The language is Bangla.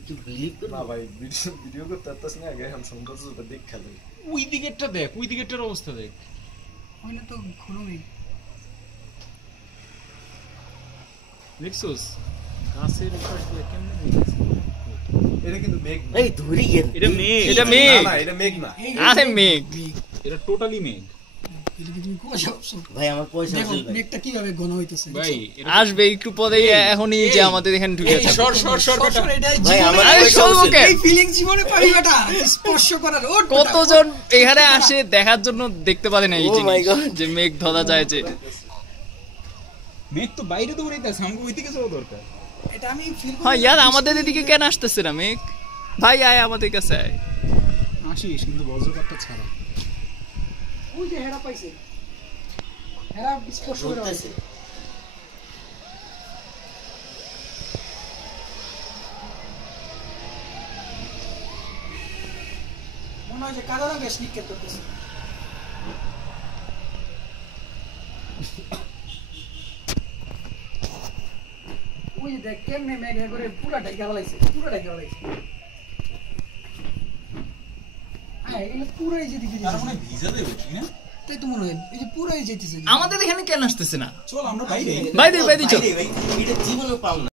একটু বিলিভ করো না ভাই, ভিডিও করতে পারতাছ না, আগে এখন সৌন্দর্যটা দেখ খালি। ওই দিকেরটা দেখ, ওই দিকেরটার অবস্থা দেখ। ওইটা তো ঘন মেঘ। দেখছস গাছের উপাস দিয়ে কেমনে মেঘ আছে? এটা কিন্তু মেঘ না। এই ধরি গেল এটা মেঘ, এটা না মেঘ। না, এটা মেঘ না। আরে মেঘ। এটা টোটালি মেঘ এটা কি তুমি কুয়াশা ভাবছো? ভাই আমার পয়সা দেখো আছে ভাই মেঘটা কিভাবে ঘন হইতেছে ভাই। আসবে একটু পরেই, এখনই যে আমাদের এখানে ঢুকে এই যাবে। সর সর সর বেটা। ভাই আমার আরে পয়সা সরবো আছে। কেন? এই ফিলিং জীবনে পাবি বেটা, স্পর্শ করার। ওঠ বেটা, কতজন এখানে আসে দেখার জন্য, দেখতে পারে না এই Oh my জিনিস God! যে মেঘ ধরা যায় যে। মেঘ তো বাইরে তো উড়াইতেছে, আমাকে ওই দিকে যাওয়া দরকার। এটা আমি ফিল করি। হ্যাঁ ইয়ার, আমাদের এদিকে কেন আসতেছে না মেঘ? ভাই আয় আমাদের কাছে আয়। আসিস কিন্তু বজ্রপাতটা ছাড়া। ওই যে হেরা পাইছে, হেরা স্পর্শ করে বলতেছে মনে হয় যে কাদা রঙের স্নিকেট করতেছে। ওই যে দেখ কেমনে মেঘ করে পুরা ঢাকা ফেলাইছে, পুরা ঢাকা ফেলাইছে। হ্যাঁ এগুলো পুরাই যেদিকে তার মানে ভিজা দেবে কি না? তাই তো মনে হয়, এই যে পুরাই যেতেছে। আমাদের এখানে কেন আসতেছে না? চল আমরা বাইরে। বাইরে বাইরে চল। ভাই, এটা জীবনেও পাও না।